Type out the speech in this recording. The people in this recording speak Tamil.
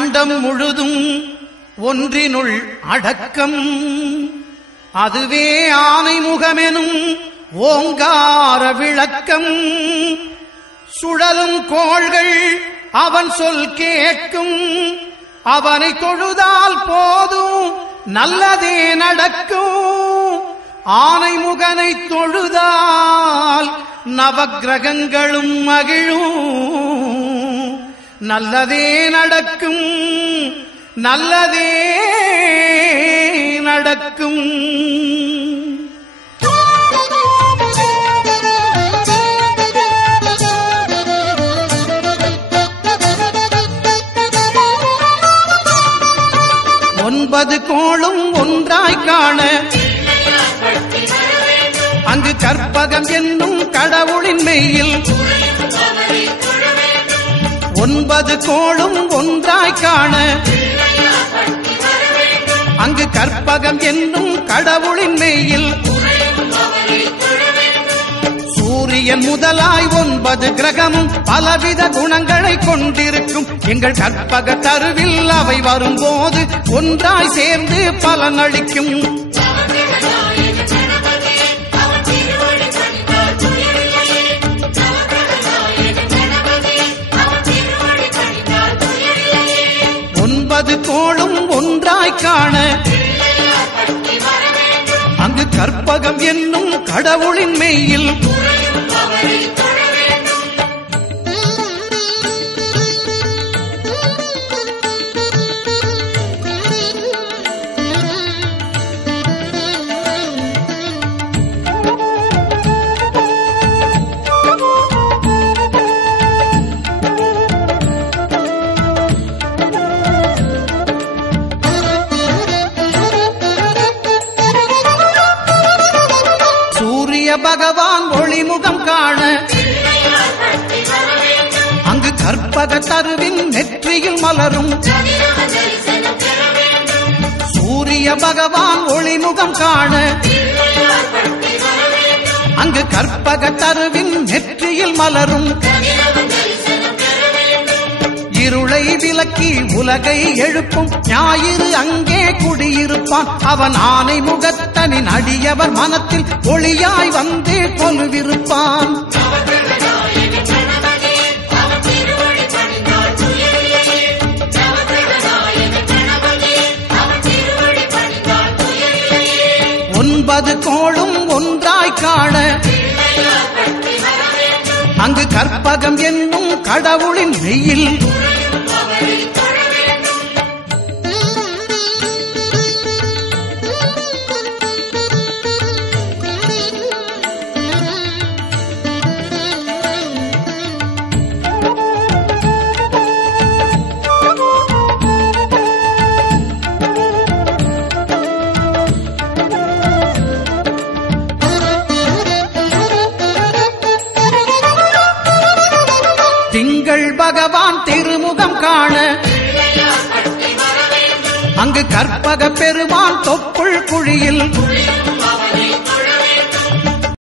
அண்டம் முழுதும் ஒன்றினுள் அடக்கம். அதுவே ஆனை முகமெனும் ஓங்கார விளக்கம். சுழலும் கோள்கள் அவன் சொல் கேட்கும். அவனை தொழுதால் போதும் நல்லதே நடக்கும். ஆனை முகனை தொழுதால் நவக்கிரகங்களும் மகிழும். நல்லதே நடக்கும், நல்லதே நடக்கும். ஒன்பது கோளும் ஒன்றாய் காண அங்கு கற்பகம் என்னும் கடவுளின் மெய்யில். ஒன்பது கோளும் ஒன்றாய் காண அங்கு கற்பகம் என்னும் கடவுளின் மெய்யில். சூரியன் முதலாய் 9 கிரகமும் பலவித குணங்களை கொண்டிருக்கும். எங்கள் கற்பக தருவில் அவை வரும்போது ஒன்றாய் சேர்ந்து பலனளிக்கும். ஒன்பது கோளும் ஒன்றாய் காண அங்கு கற்பகம் என்னும் கடவுளின் மெய்யில். பகவான் ஒளிமுகம் காண அங்கு கற்பக தருவின் நெற்றியில் மலரும். சூரிய பகவான் ஒளிமுகம் காண அங்கு கற்பக தருவின் நெற்றியில் மலரும். இருளை விலக்கி உலகை எழுப்பும் ஞாயிறு அங்கே குடியிருப்பான். அவன் ஆனை முகத்தனின் அடியவர் மனத்தில் ஒளியாய் வந்து கொலுவிருப்பான். ஒன்பது கோளும் ஒன்றாய் காண அங்கு கற்பகம் என்னும் கடவுளின் மெய்யில். திங்கள் பகவான் திருமுகம் காண அங்கு கற்பக பெருமான் தொப்புள் குழியில்.